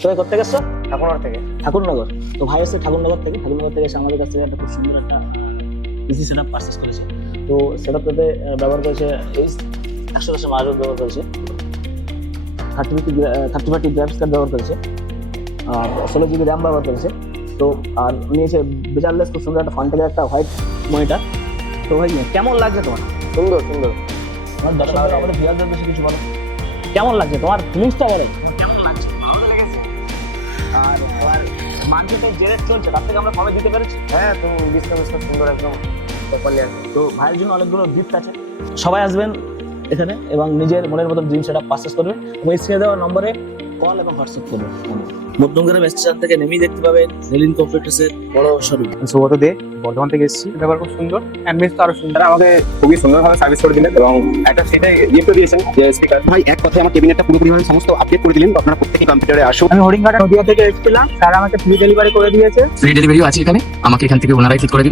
সবাই করতে গেছো ঠাকুরনগর থেকে। ঠাকুরনগর। তো ভাই এসে ঠাকুরনগর থেকে এসে আমাদের কাছ থেকে একটা খুব সুন্দর একটা পিসি সেট আপ পারচেস করেছে। তো সেটআপটাতে ব্যবহার করেছে এইচ 110 মাইক্রো ব্যবহার করেছে, 30 গ্রাফিক্স কার্ড ব্যবহার করেছে, আর 16 GB র্যাম ব্যবহার করেছে। তো আর নিয়েছে বেজারলেস খুব সুন্দর একটা ফন্টের একটা হোয়াইট মনিটর। তো ভাই কেমন লাগছে তোমার? সুন্দর সুন্দর। তোমার দর্শকদের আমাদের ভিউয়ারদের বেশি কিছু বলো, কেমন লাগছে তোমার ফিলিংসটা বলো, কেমন লাগছে? ভালো লেগেছে। আর তোমার মার্কেটে যে রেট চলছে তার থেকে আমরা কমে দিতে পেরেছি। হ্যাঁ, তুমি ডিসকাউন্ট সুন্দর একদম প্রপারলি আছে। তো ভাইয়ের জন্য অনেকগুলো গিফট আছে, সবাই আসবেন এখানে এবং নিজের মনের মতন ড্রিম সেটআপ পারচেস করবেন এবং স্ক্রিনে দেওয়া নম্বরে কল এবং হোয়াটসঅ্যাপ করবেন। মধ্যমগ্রাম স্টেশন থেকে নেমেই দেখতে পাবেন রেলিন কম্পিউটার্সের বড় শোরুম। সুব্রত দে, বর্ধমান থেকে এসেছি। ব্যবহার খুব সুন্দর, অ্যাম্বিয়েন্স তো আরো সুন্দর। আমাকে খুবই সুন্দরভাবে সার্ভিস করে দিলেন এবং একটা সেটাই গিফট দিয়েছেন যে স্পিকার। ভাই এক কথায় আমার কেবিনেটটা পুরোপুরিভাবে সমস্ত আপডেট করে দিলেন। তো আপনারা প্রত্যেকই কম্পিউটারে আসুন। আমি হরিণঘাটা নদিয়া থেকে এসেছিলাম, তারা আমাকে ফ্রি ডেলিভারি করে দিয়েছে। ফ্রি ডেলিভারিও আছে এখানে, আমাকে এখান থেকে ওনারাই ঠিক করে দিন।